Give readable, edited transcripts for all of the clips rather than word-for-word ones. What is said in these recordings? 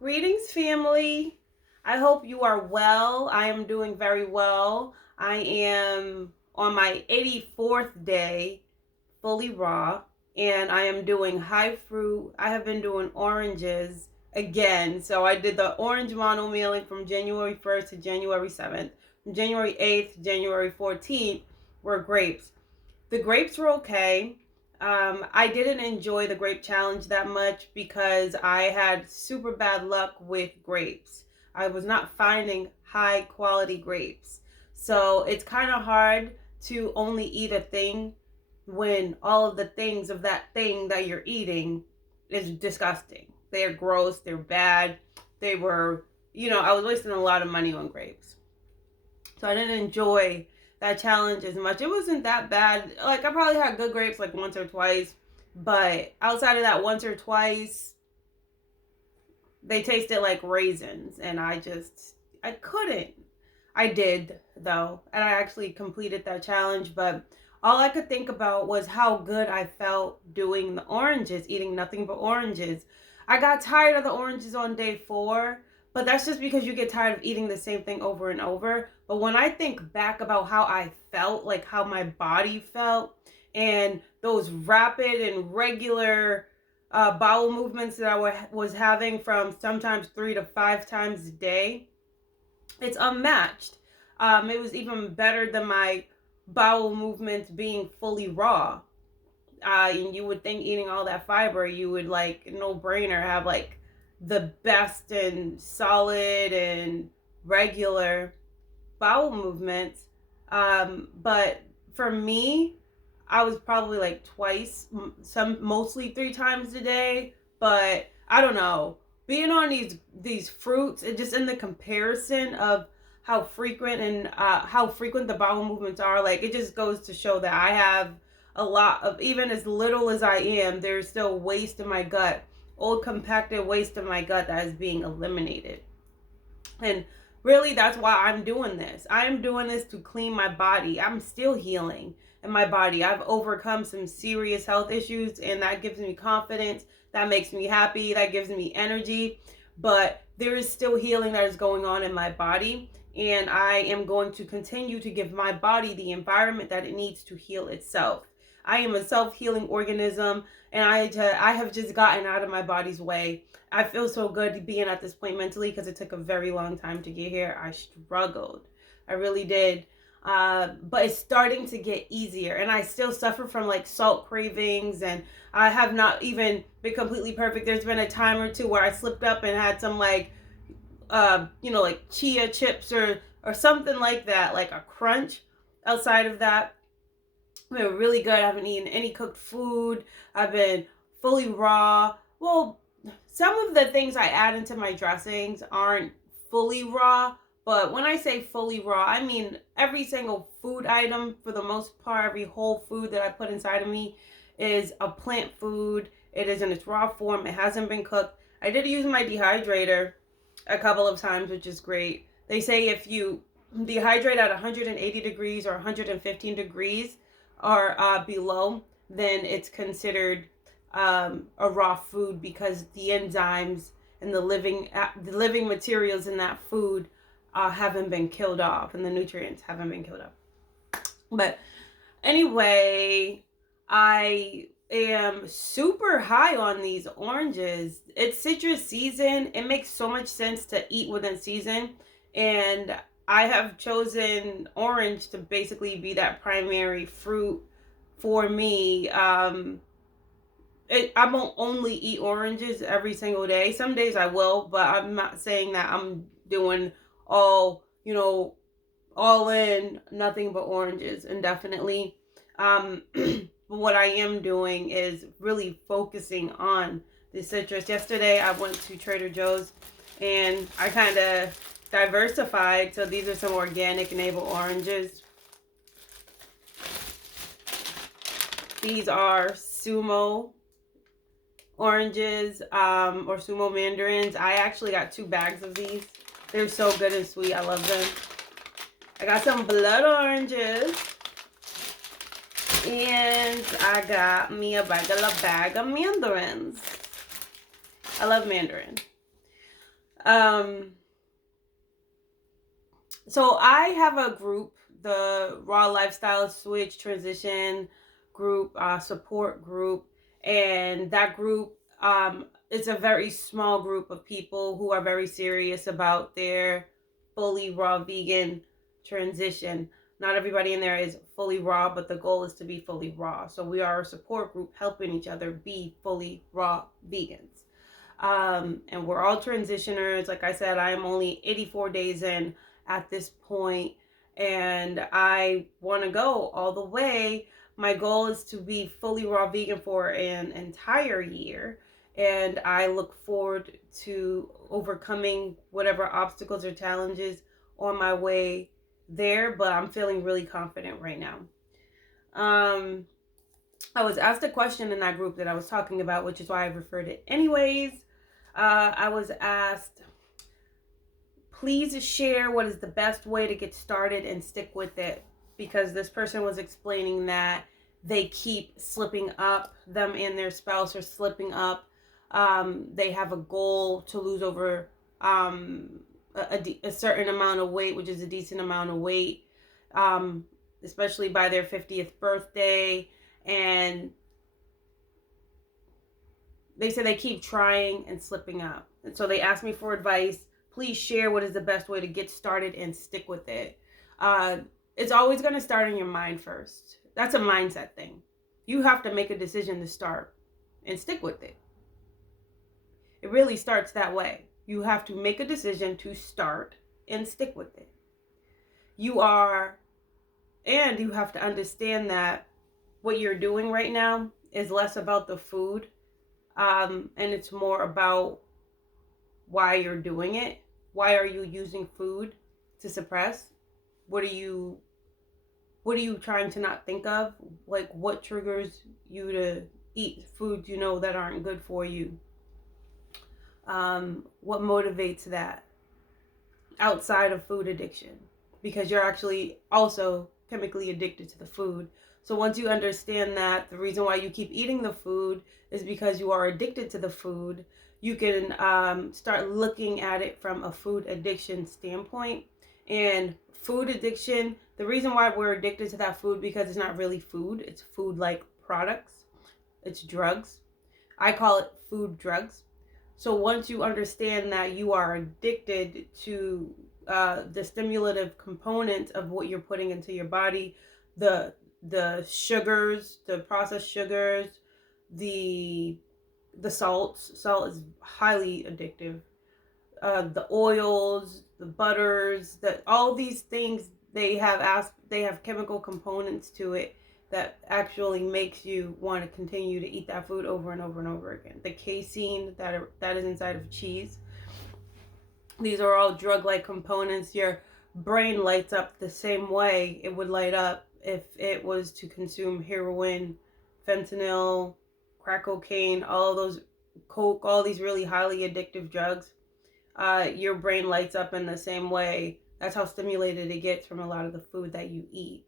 Greetings, family. I hope you are well. I am doing very well. I am on my 84th day, fully raw, and I am doing high fruit. I have been doing oranges again. So I did the orange mono mailing from January 1st to January 7th. From January 8th to January 14th were grapes. The grapes were okay. I didn't enjoy the grape challenge that much because I had super bad luck with grapes. I was not finding high quality grapes. So it's kind of hard to only eat a thing when all of the things of that thing that you're eating is disgusting. They're gross, they're bad. They were, I was wasting a lot of money on grapes. So I didn't enjoy that challenge as much. It wasn't that bad. Like I probably had good grapes like once or twice, but outside of that once or twice, they tasted like raisins and I couldn't. I did though, and I actually completed that challenge, but all I could think about was how good I felt doing the oranges, eating nothing but oranges. I got tired of the oranges on day 4, but that's just because you get tired of eating the same thing over and over. But when I think back about how I felt, like how my body felt, and those rapid and regular bowel movements that I was having from sometimes 3 to 5 times a day, it's unmatched. It was even better than my bowel movements being fully raw. And you would think eating all that fiber, you would like no brainer have like the best and solid and regular bowel movements. But for me, I was probably like twice, some mostly 3 times a day. But I don't know. Being on these fruits, and just in the comparison of how frequent the bowel movements are, like it just goes to show that I have a lot of, even as little as I am, there's still waste in my gut, old compacted waste in my gut that is being eliminated. And really, that's why I'm doing this. I'm doing this to clean my body. I'm still healing in my body. I've overcome some serious health issues, and that gives me confidence. That makes me happy. That gives me energy. But there is still healing that is going on in my body. And I am going to continue to give my body the environment that it needs to heal itself. I am a self healing organism, and I have just gotten out of my body's way. I feel so good being at this point mentally because it took a very long time to get here. I struggled. I really did. But it's starting to get easier. And I still suffer from like salt cravings, and I have not even been completely perfect. There's been a time or two where I slipped up and had some like, like chia chips or something like that, like a crunch. Outside of that, I've been really good. I haven't eaten any cooked food. I've been fully raw. Well, some of the things I add into my dressings aren't fully raw, but when I say fully raw, I mean every single food item, for the most part, every whole food that I put inside of me is a plant food. It is in its raw form. It hasn't been cooked. I did use my dehydrator a couple of times, which is great. They say if you dehydrate at 180 degrees or 115 degrees or below, then it's considered a raw food because the enzymes and the living materials in that food haven't been killed off, and the nutrients haven't been killed off. But anyway, I am super high on these oranges. It's citrus season. It makes so much sense to eat within season, and I have chosen orange to basically be that primary fruit for me. I won't only eat oranges every single day. Some days I will, but I'm not saying that I'm doing all, all in, nothing but oranges indefinitely. What I am doing is really focusing on the citrus. Yesterday I went to Trader Joe's and I kind of diversified. So these are some organic navel oranges. These are Sumo oranges or Sumo mandarins. I actually got 2 bags of these. They're so good and sweet. I love them. I got some blood oranges. And I got me a regular bag of mandarins. I love mandarin. Um, so I have a group, the Raw Lifestyle Switch Transition group, support group, and that group is a very small group of people who are very serious about their fully raw vegan transition. Not everybody in there is fully raw, but the goal is to be fully raw. So we are a support group helping each other be fully raw vegans. And we're all transitioners. Like I said, I am only 84 days in at this point, and I want to go all the way. My goal is to be fully raw vegan for an entire year, and I look forward to overcoming whatever obstacles or challenges on my way there, but I'm feeling really confident right now. I was asked a question in that group that I was talking about, which is why I referred it anyways. I was asked, please share what is the best way to get started and stick with it, because this person was explaining that they keep slipping up, them and their spouse are slipping up. They have a goal to lose over a certain amount of weight, which is a decent amount of weight, especially by their 50th birthday. And they say they keep trying and slipping up. And so they asked me for advice. Please share what is the best way to get started and stick with it. It's always going to start in your mind first. That's a mindset thing. You have to make a decision to start and stick with it. It really starts that way. You have to make a decision to start and stick with it. You have to understand that what you're doing right now is less about the food, and it's more about why you're doing it. Why are you using food to suppress? What are you trying to not think of? Like, what triggers you to eat foods you know that aren't good for you? What motivates that outside of food addiction? Because you're actually also chemically addicted to the food. So once you understand that the reason why you keep eating the food is because you are addicted to the food, you can start looking at it from a food addiction standpoint. And food addiction, the reason why we're addicted to that food, because it's not really food, it's food-like products, it's drugs. I call it food drugs. So once you understand that you are addicted to the stimulative component of what you're putting into your body, the sugars, the processed sugars, the salts. Salt is highly addictive. The oils, the butters, all these things, they have chemical components to it that actually makes you want to continue to eat that food over and over and over again. The casein that is inside of cheese. These are all drug-like components. Your brain lights up the same way it would light up if it was to consume heroin, fentanyl, crack cocaine, all those, coke, all these really highly addictive drugs. Your brain lights up in the same way. That's how stimulated it gets from a lot of the food that you eat.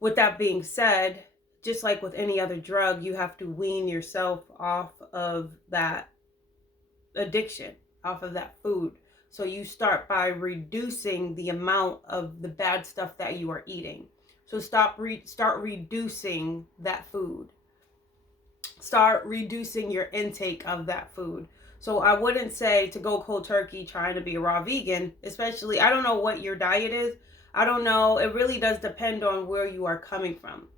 With that being said, just like with any other drug, you have to wean yourself off of that addiction, off of that food. So you start by reducing the amount of the bad stuff that you are eating. So start reducing that food. Start reducing your intake of that food. So I wouldn't say to go cold turkey trying to be a raw vegan, especially, I don't know what your diet is. I don't know. It really does depend on where you are coming from.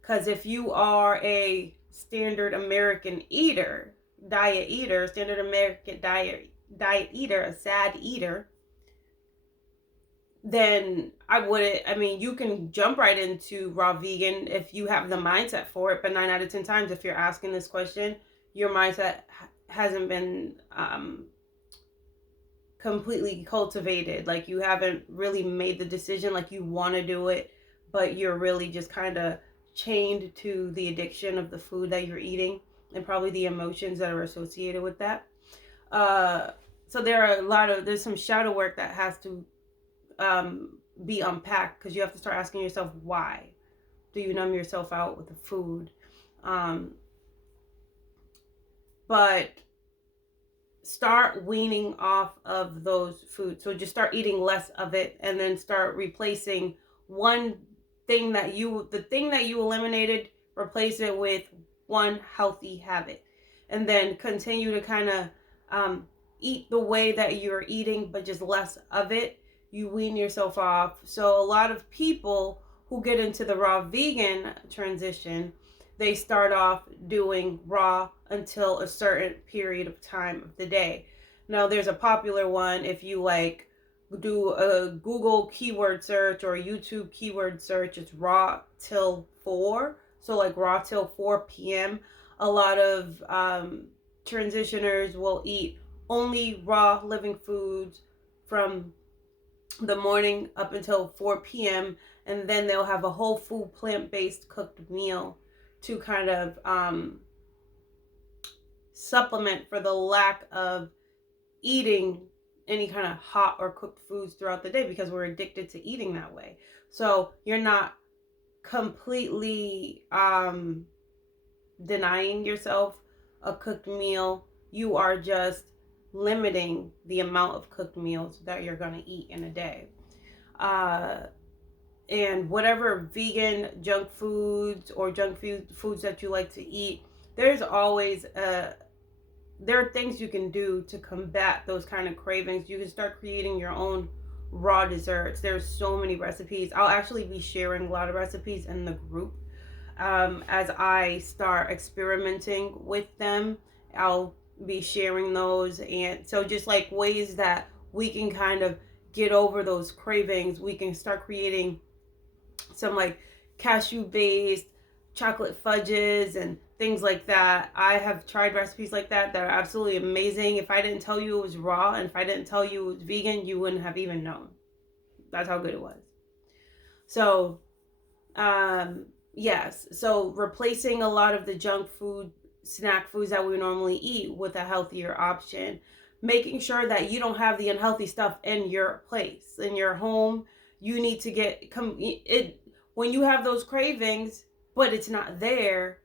Because if you are a standard American diet eater, standard American diet eater, a sad eater, then you can jump right into raw vegan if you have the mindset for it. But 9 out of 10 times, if you're asking this question, your mindset hasn't been completely cultivated. Like, you haven't really made the decision, like, you want to do it, but you're really just kind of chained to the addiction of the food that you're eating and probably the emotions that are associated with that. So there's some shadow work that has to be unpacked, because you have to start asking yourself, why do you numb yourself out with the food? But start weaning off of those foods. So just start eating less of it, and then start replacing one the thing that you eliminated, replace it with one healthy habit. And then continue to kind of eat the way that you're eating, but just less of it. You wean yourself off. So a lot of people who get into the raw vegan transition, they start off doing raw until a certain period of time of the day. Now, there's a popular one. If you like do a Google keyword search or a YouTube keyword search, it's raw till 4. So like raw till 4 p.m. A lot of transitioners will eat only raw living foods from the morning up until 4 p.m. and then they'll have a whole food plant-based cooked meal to kind of supplement for the lack of eating any kind of hot or cooked foods throughout the day, because we're addicted to eating that way. So you're not completely denying yourself a cooked meal. You are just limiting the amount of cooked meals that you're going to eat in a day. And whatever vegan junk foods or junk foods that you like to eat, there's always there are things you can do to combat those kind of cravings. You can start creating your own raw desserts. There's so many recipes. I'll actually be sharing a lot of recipes in the group as I start experimenting with them. I'll be sharing those, and so just like ways that we can kind of get over those cravings. We can start creating some like cashew based chocolate fudges and things like that. I have tried recipes like that are absolutely amazing. If I didn't tell you it was raw, and if I didn't tell you it was vegan, you wouldn't have even known. That's how good it was. So yes, so replacing a lot of the junk food, snack foods that we normally eat with a healthier option. Making sure that you don't have the unhealthy stuff in your place, in your home. You need to when you have those cravings, but it's not there,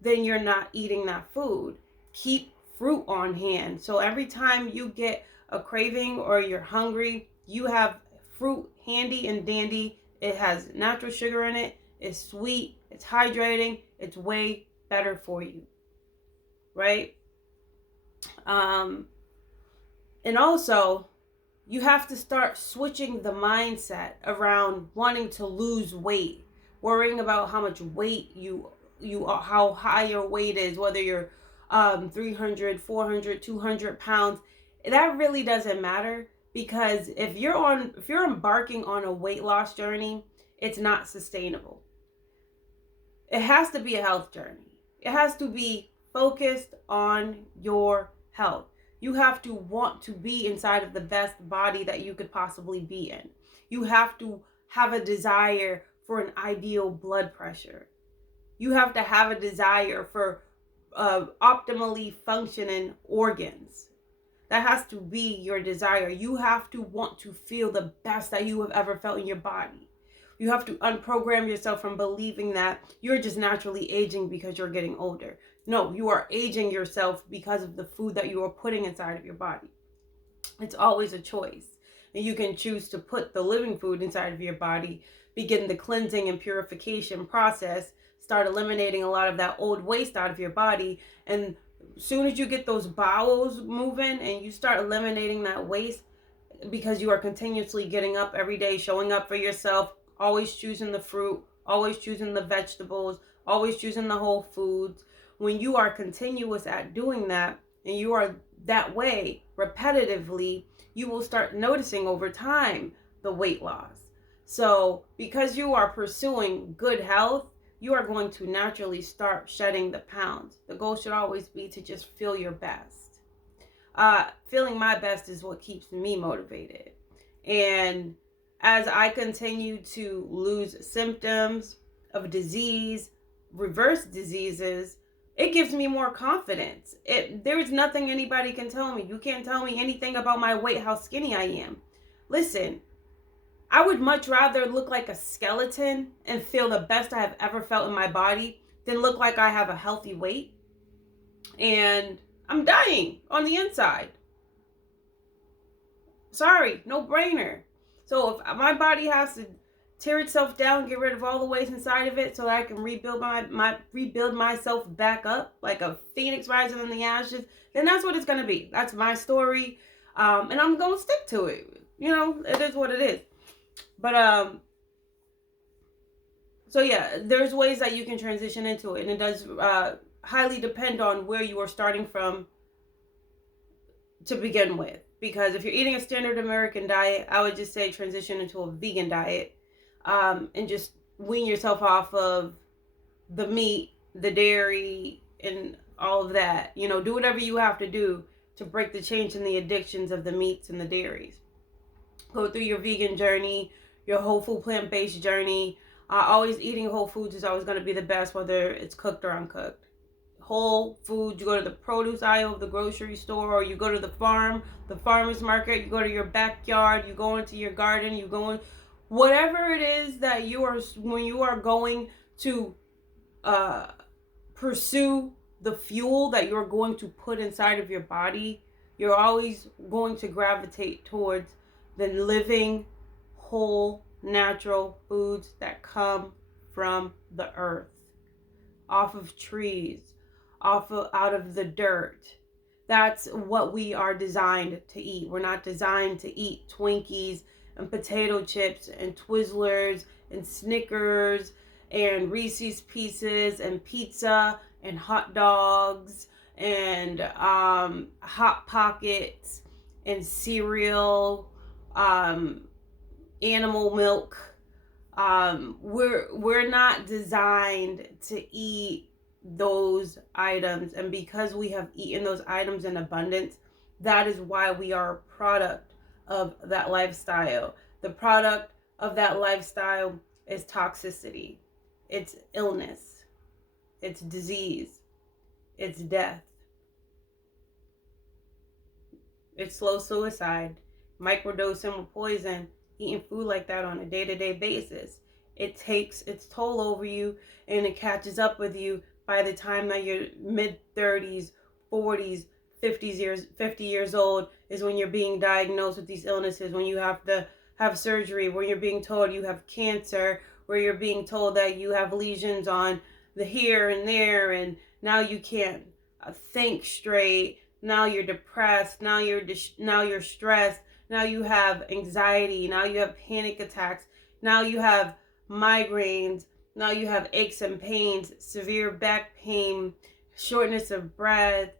then you're not eating that food. Keep fruit on hand. So every time you get a craving or you're hungry, you have fruit handy and dandy. It has natural sugar in it. It's sweet. It's hydrating. It's way better for you. Right? And also, you have to start switching the mindset around wanting to lose weight, worrying about how much weight you how high your weight is, whether you're 300, 400, 200 pounds. That really doesn't matter, because if you're embarking on a weight loss journey, it's not sustainable. It has to be a health journey. It has to be focused on your health. You have to want to be inside of the best body that you could possibly be in. You have to have a desire for an ideal blood pressure. You have to have a desire for optimally functioning organs. That has to be your desire. You have to want to feel the best that you have ever felt in your body. You have to unprogram yourself from believing that you're just naturally aging because you're getting older. No, you are aging yourself because of the food that you are putting inside of your body. It's always a choice. And you can choose to put the living food inside of your body, begin the cleansing and purification process, start eliminating a lot of that old waste out of your body. And as soon as you get those bowels moving and you start eliminating that waste, because you are continuously getting up every day, showing up for yourself, always choosing the fruit, always choosing the vegetables, always choosing the whole foods. When you are continuous at doing that, and you are that way repetitively, you will start noticing over time the weight loss. So because you are pursuing good health, you are going to naturally start shedding the pounds. The goal should always be to just feel your best. Feeling my best is what keeps me motivated. And as I continue to lose symptoms of disease, reverse diseases, it gives me more confidence. There is nothing anybody can tell me. You can't tell me anything about my weight, how skinny I am. Listen, I would much rather look like a skeleton and feel the best I have ever felt in my body than look like I have a healthy weight and I'm dying on the inside. Sorry, no brainer. So if my body has to tear itself down, get rid of all the waste inside of it so that I can rebuild myself back up like a phoenix rising in the ashes, then that's what it's gonna be. That's my story. And I'm gonna stick to it. You know, it is what it is. But so yeah, there's ways that you can transition into it, and it does highly depend on where you are starting from to begin with. Because if you're eating a standard American diet, I would just say transition into a vegan diet, and just wean yourself off of the meat, the dairy, and all of that. You know, do whatever you have to do to break the chains and the addictions of the meats and the dairies. Go through your vegan journey, your whole food plant-based journey. Always eating whole foods is always going to be the best, whether it's cooked or uncooked. Whole food, you go to the produce aisle of the grocery store, or you go to the farmer's market, you go to your backyard, you go into your garden, you go in, whatever it is that you are, when you are going to pursue the fuel that you're going to put inside of your body, you're always going to gravitate towards the living, whole, natural foods that come from the earth, off of trees, out of the dirt. That's what we are designed to eat. We're not designed to eat Twinkies and potato chips and Twizzlers and Snickers and Reese's Pieces and pizza and hot dogs and Hot Pockets and cereal, animal milk. We're not designed to eat those items, and because we have eaten those items in abundance, that is why we are a product of that lifestyle. The product of that lifestyle is toxicity, it's illness, it's disease, it's death, it's slow suicide, microdosing with poison, eating food like that on a day-to-day basis. It takes its toll over you, and it catches up with you by the time that you're mid-30s, 40s, 50 years old is when you're being diagnosed with these illnesses, when you have to have surgery, when you're being told you have cancer, where you're being told that you have lesions on the here and there, and now you can't think straight, now you're depressed, now you're stressed, now you have anxiety, now you have panic attacks, now you have migraines, now you have aches and pains, severe back pain, shortness of breath,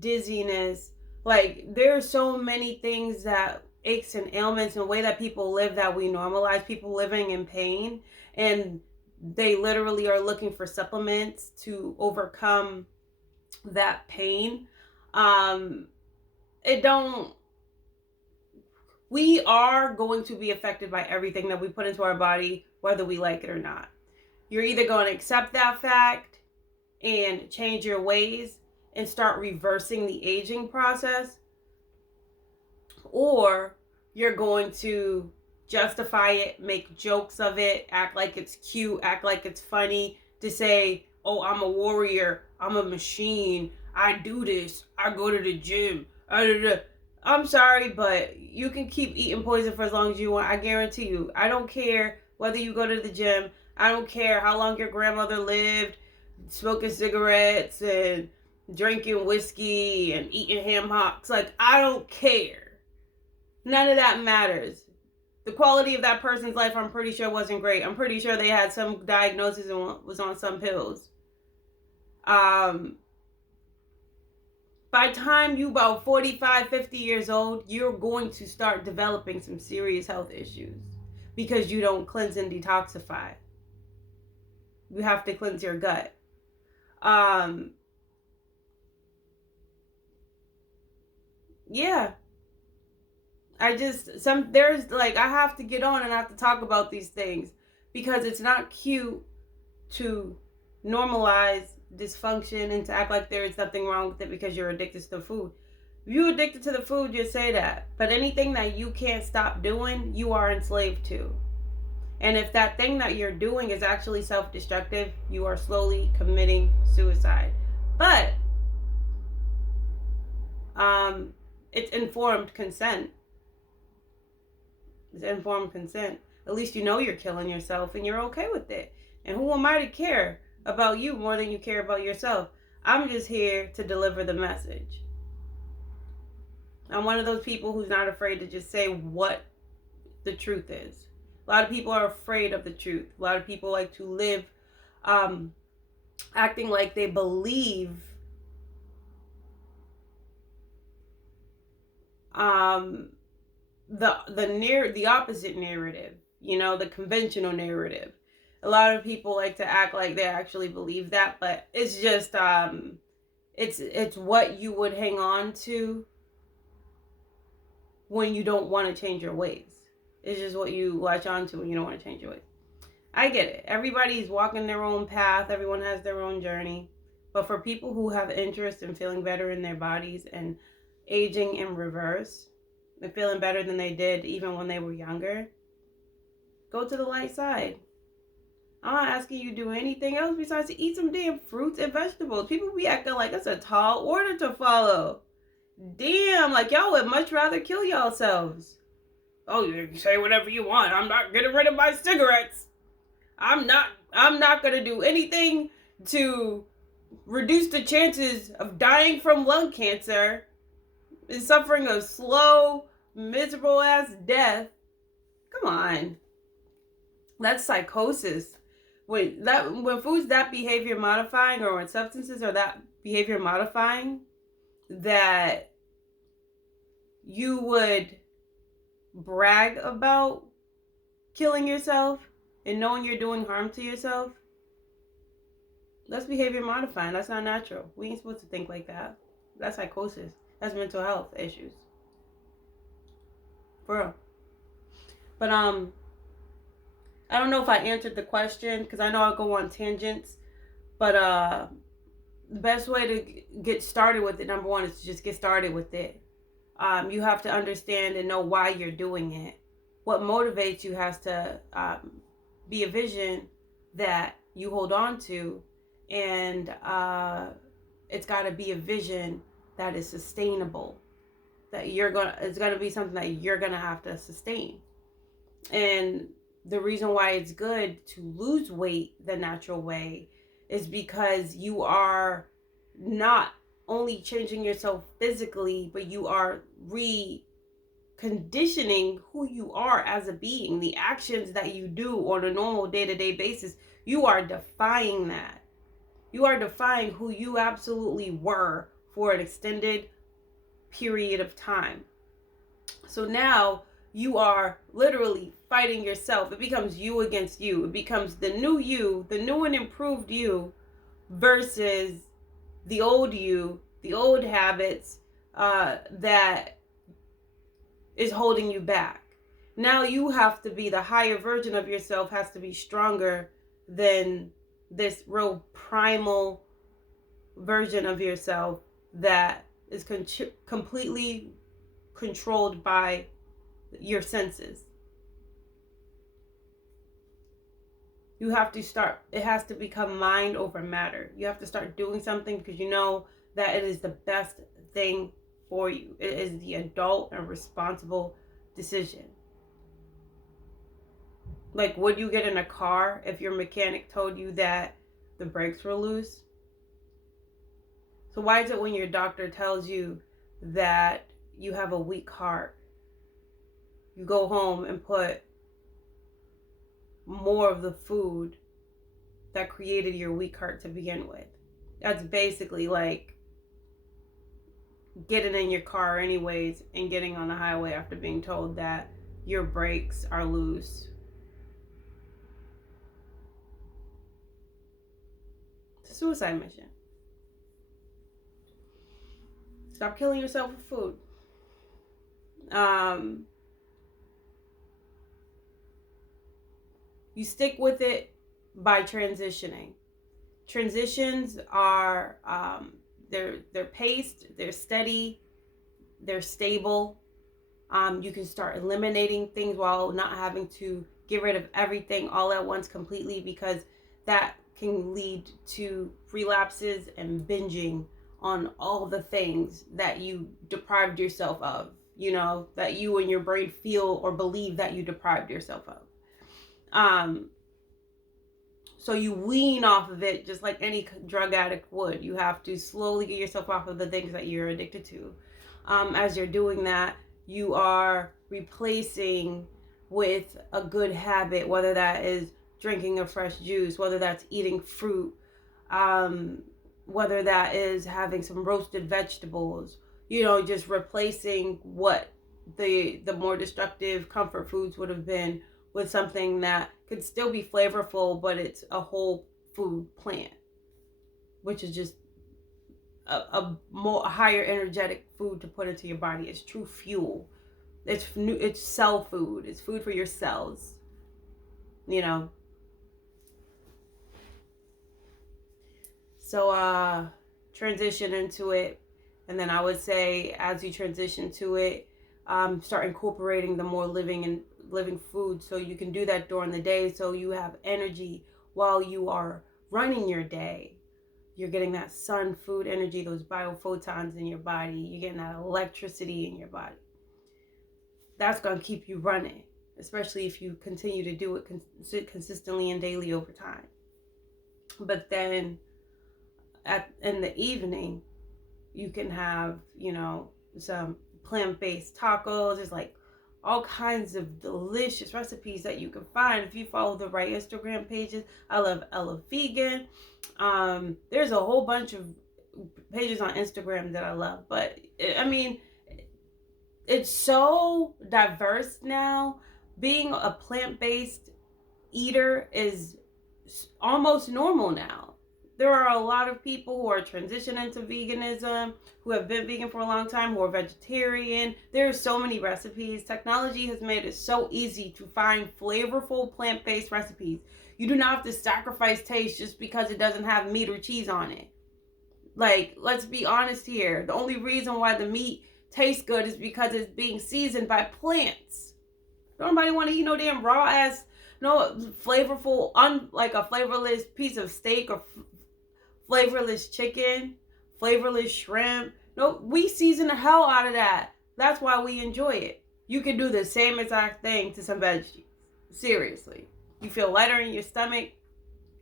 dizziness. Like, there are so many things that aches and ailments and the way that people live that we normalize people living in pain, and they literally are looking for supplements to overcome that pain. We are going to be affected by everything that we put into our body, whether we like it or not. You're either going to accept that fact and change your ways and start reversing the aging process, or you're going to justify it, make jokes of it, act like it's cute, act like it's funny, to say, oh, I'm a warrior, I'm a machine, I do this, I go to the gym. I'm sorry, but you can keep eating poison for as long as you want. I guarantee you. I don't care whether you go to the gym. I don't care how long your grandmother lived, smoking cigarettes and drinking whiskey and eating ham hocks. Like, I don't care. None of that matters. The quality of that person's life, I'm pretty sure, wasn't great. I'm pretty sure they had some diagnosis and was on some pills. By the time you about 45, 50 years old, you're going to start developing some serious health issues because you don't cleanse and detoxify. You have to cleanse your gut. Yeah. I have to get on and I have to talk about these things because it's not cute to normalize dysfunction and to act like there is nothing wrong with it because you're addicted to the food. If you're addicted to the food, you say that. But anything that you can't stop doing, you are enslaved to. And if that thing that you're doing is actually self-destructive, you are slowly committing suicide. But it's informed consent. It's informed consent. At least you know you're killing yourself and you're okay with it. And who am I to care about you more than you care about yourself? I'm just here to deliver the message. I'm one of those people who's not afraid to just say what the truth is. A lot of people are afraid of the truth. A lot of people like to live acting like they believe the opposite narrative, the conventional narrative. A lot of people like to act like they actually believe that, but it's just it's what you would hang on to when you don't want to change your ways. It's just what you latch on to when you don't want to change your ways. I get it. Everybody's walking their own path. Everyone has their own journey. But for people who have interest in feeling better in their bodies and aging in reverse and feeling better than they did even when they were younger, go to the light side. I'm not asking you to do anything else besides to eat some damn fruits and vegetables. People be acting like it's a tall order to follow. Damn, like y'all would much rather kill yourselves. Oh, you can say whatever you want. I'm not getting rid of my cigarettes. I'm not gonna do anything to reduce the chances of dying from lung cancer and suffering a slow, miserable ass death. Come on. That's psychosis. When food's that behavior modifying, or when substances are that behavior modifying, that you would brag about killing yourself and knowing you're doing harm to yourself, that's behavior modifying. That's not natural. We ain't supposed to think like that. That's psychosis. That's mental health issues. For real. But I don't know if I answered the question, because I know I'll go on tangents. But the best way to get started with it, number one, is to just get started with it. You have to understand and know why you're doing it. What motivates you has to be a vision that you hold on to, and it's got to be a vision that is sustainable. That it's gonna be something that you're gonna have to sustain. And the reason why it's good to lose weight the natural way is because you are not only changing yourself physically, but you are reconditioning who you are as a being. The actions that you do on a normal day-to-day basis, you are defying that. You are defying who you absolutely were for an extended period of time. So now you are literally fighting yourself. It becomes you against you. It becomes the new you, the new and improved you, versus the old you, the old habits that is holding you back. Now you have to be the higher version of yourself, has to be stronger than this real primal version of yourself that is completely controlled by your senses. You have to start, it has to become mind over matter. You have to start doing something because you know that it is the best thing for you. It is the adult and responsible decision. Like, would you get in a car if your mechanic told you that the brakes were loose? So why is it when your doctor tells you that you have a weak heart, you go home and put more of the food that created your weak heart to begin with? That's basically like getting in your car anyways and getting on the highway after being told that your brakes are loose. It's a suicide mission. Stop killing yourself with food. You stick with it by transitioning. Transitions are they're paced, they're steady, they're stable. You can start eliminating things while not having to get rid of everything all at once completely, because that can lead to relapses and binging on all the things that you deprived yourself of. that you and your brain feel or believe that you deprived yourself of. So you wean off of it just like any drug addict would. You have to slowly get yourself off of the things that you're addicted to. As you're doing that, you are replacing with a good habit, whether that is drinking a fresh juice, whether that's eating fruit, whether that is having some roasted vegetables, just replacing what the more destructive comfort foods would have been with something that could still be flavorful, but it's a whole food plant, which is just a higher energetic food to put into your body. It's true fuel. It's cell food. It's food for your cells. So transition into it, and then I would say as you transition to it, start incorporating the more living food, so you can do that during the day, so you have energy while you are running your day. You're getting that sun food energy, those biophotons in your body. You're getting that electricity in your body. That's going to keep you running, especially if you continue to do it consistently and daily over time. But then in the evening, you can have, some plant-based tacos. There's like all kinds of delicious recipes that you can find if you follow the right Instagram pages. I love Ella Vegan. There's a whole bunch of pages on Instagram that I love, but it's so diverse now. Being a plant-based eater is almost normal now. There are a lot of people who are transitioning to veganism, who have been vegan for a long time, who are vegetarian. There are so many recipes. Technology has made it so easy to find flavorful plant-based recipes. You do not have to sacrifice taste just because it doesn't have meat or cheese on it. Like, let's be honest here. The only reason why the meat tastes good is because it's being seasoned by plants. Don't nobody want to eat no damn raw ass, no flavorful, like a flavorless piece of steak or flavorless chicken, flavorless shrimp. No, we season the hell out of that. That's why we enjoy it. You can do the same exact thing to some veggies. Seriously. You feel lighter in your stomach,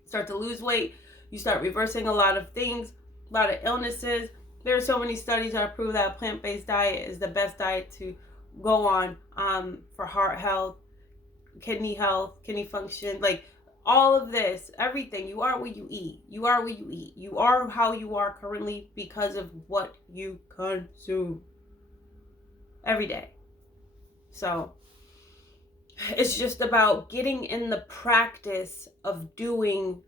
start to lose weight, you start reversing a lot of things, a lot of illnesses. There are so many studies that prove that a plant-based diet is the best diet to go on for heart health, kidney function, like all of this, everything. You are what you eat. You are what you eat. You are how you are currently because of what you consume every day. So it's just about getting in the practice of doing,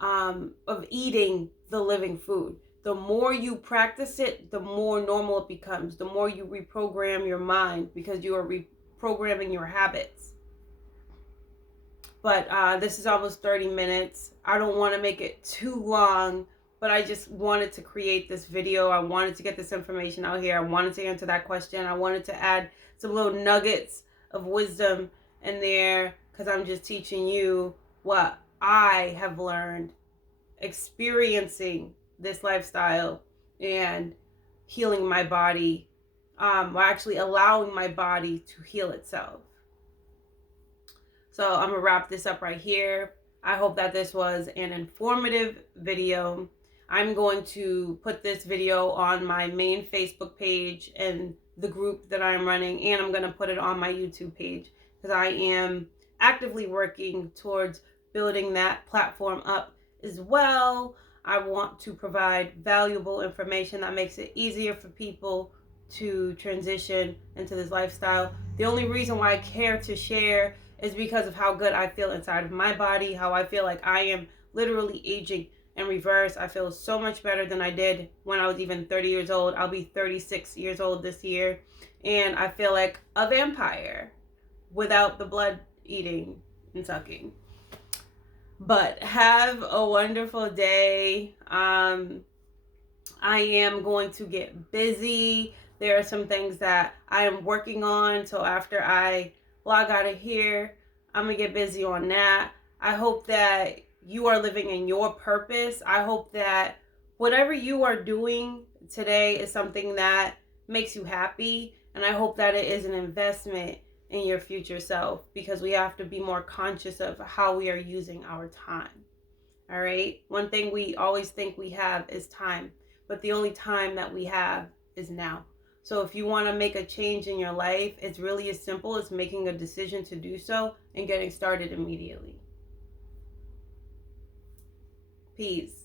of eating the living food. The more you practice it, the more normal it becomes. The more you reprogram your mind, because you are reprogramming your habits. But this is almost 30 minutes. I don't want to make it too long, but I just wanted to create this video. I wanted to get this information out here. I wanted to answer that question. I wanted to add some little nuggets of wisdom in there, because I'm just teaching you what I have learned experiencing this lifestyle and healing my body, or actually allowing my body to heal itself. So I'm gonna wrap this up right here. I hope that this was an informative video. I'm going to put this video on my main Facebook page and the group that I'm running, and I'm gonna put it on my YouTube page, because I am actively working towards building that platform up as well. I want to provide valuable information that makes it easier for people to transition into this lifestyle. The only reason why I care to share is because of how good I feel inside of my body, how I feel like I am literally aging in reverse. I feel so much better than I did when I was even 30 years old. I'll be 36 years old this year, and I feel like a vampire without the blood eating and sucking. But have a wonderful day. I am going to get busy. There are some things that I am working on, so after I log out of here, I'm gonna get busy on that. I hope that you are living in your purpose. I hope that whatever you are doing today is something that makes you happy. And I hope that it is an investment in your future self, because we have to be more conscious of how we are using our time. All right. One thing we always think we have is time, but the only time that we have is now. So if you want to make a change in your life, it's really as simple as making a decision to do so and getting started immediately. Peace.